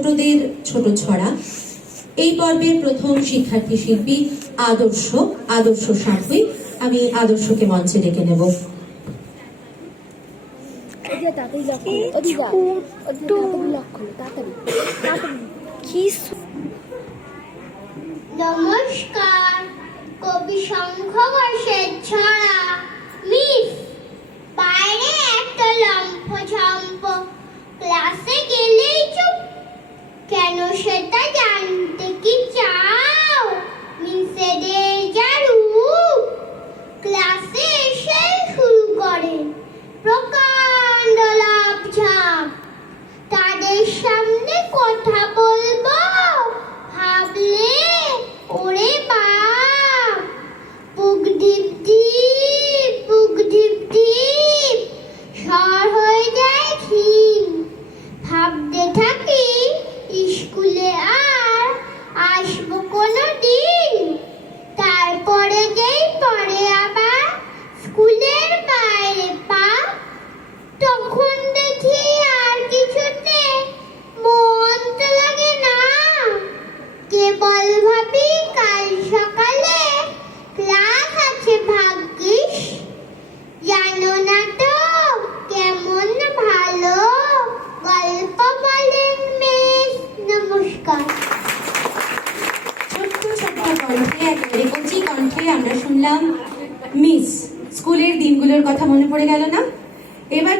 ছোটদের ছোট ছড়া। এই পর্বের প্রথম শিক্ষার্থী শিল্পী আদর্শ সাঁপুই। আমি আদর্শকে মঞ্চে ডেকে নেব। নমস্কার, কবি শঙ্খ ঘোষের ছড়া মিস। বাইরে একটা লম্ফঝম্প, ক্লাসে গেলেই চুপ। কেন সেটা জানতে কি চাও? মিসেদের যা রূপ, ক্লাসে এসে শুরু করে প্রকাণ্ড লাফঝাপ। তাদের সামনে কথা বলবো ভাবলে ওরে বাপ, বুক ঢিপ ঢিপ স্বর হয়ে যায় ক্ষীণ। ভাবতে থাকি স্কুলে আর আসবো কোনো দিন। তারপরে যেই পরে আবার স্কুলের বাইরে পা, তখন দেখি আর কিছুতে মন তো লাগে না। কেবল ভাবি কাল সকালে ক্লাস আছে ভাগ্যিস। জানো না তো কেমন ভালো গল্প বলেন মিস। নমস্কার। ছোট্ট কণ্ঠে, একেবারে কচি কণ্ঠে আমরা শুনলাম মিস। স্কুলের দিনগুলোর কথা মনে পড়ে গেল না? এবার